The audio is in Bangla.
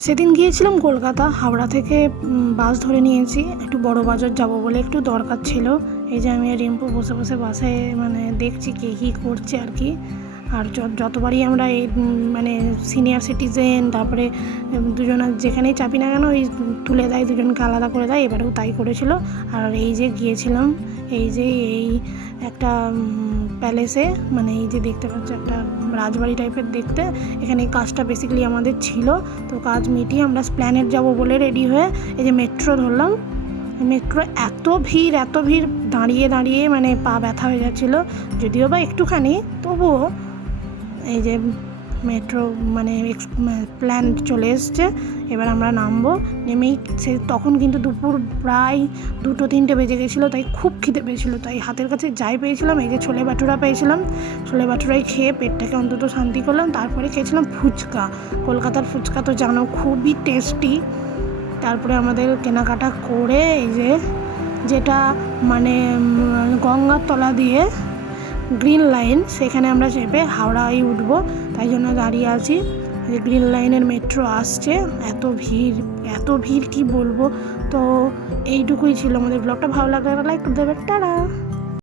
সেদিন গিয়েছিলাম কলকাতা, হাওড়া থেকে বাস ধরে নিয়েছি, একটু বড় বাজার যাব বলে একটু দরকার ছিল। এই যে আমি আর রিম্পু বসে বসে বাসে মানে দেখছি কে কী করছে আর কি। আর যতবারই আমরা এই মানে সিনিয়র সিটিজেন, তারপরে দুজনের যেখানেই চাপি না কেন ওই তুলে দেয়, দুজনকে আলাদা করে দেয়, এবারেও তাই করেছিল। আর এই যে গিয়েছিলাম, এই যে এই একটা প্যালেসে, মানে এই যে দেখতে পাচ্ছি একটা রাজবাড়ি টাইপের দেখতে, এখানে কাজটা বেসিক্যালি আমাদের ছিল। তো কাজ মিটিয়ে আমরা স্প্ল্যানেড যাব বলে রেডি হয়ে এই যে মেট্রো ধরলাম। মেট্রো এত ভিড়, দাঁড়িয়ে দাঁড়িয়ে মানে পা ব্যথা হয়ে যাচ্ছিলো, যদিও বা একটুখানি, তবুও এই যে মেট্রো মানে প্ল্যান চলে এসছে। এবার আমরা নামবো। নেমেই তখন কিন্তু দুপুর প্রায় 2-3 বেজে গেছিলো, তাই খুব খিদে পেয়েছিলো। তাই হাতের কাছে যাই পেয়েছিলাম, এই যে ছোলে ভাটুরা পেয়েছিলাম, ছোলে ভাটুরাই খেয়ে পেটটাকে অন্তত শান্তি করলাম। তারপরে খেয়েছিলাম ফুচকা। কলকাতার ফুচকা তো জানো খুবই টেস্টি। তারপরে আমাদের কেনাকাটা করে এই যে যেটা মানে গঙ্গার তলা দিয়ে গ্রিন লাইন, সেখানে আমরা চেপে হাওড়ায় উঠবো, তাই জন্য দাঁড়িয়ে আছি। যে গ্রিন লাইনের মেট্রো আসছে, এত ভিড় কি বলবো। তো এইটুকুই ছিল আমাদের ব্লগটা। ভালো লাগলে লাইক করে দেবে, টাটা।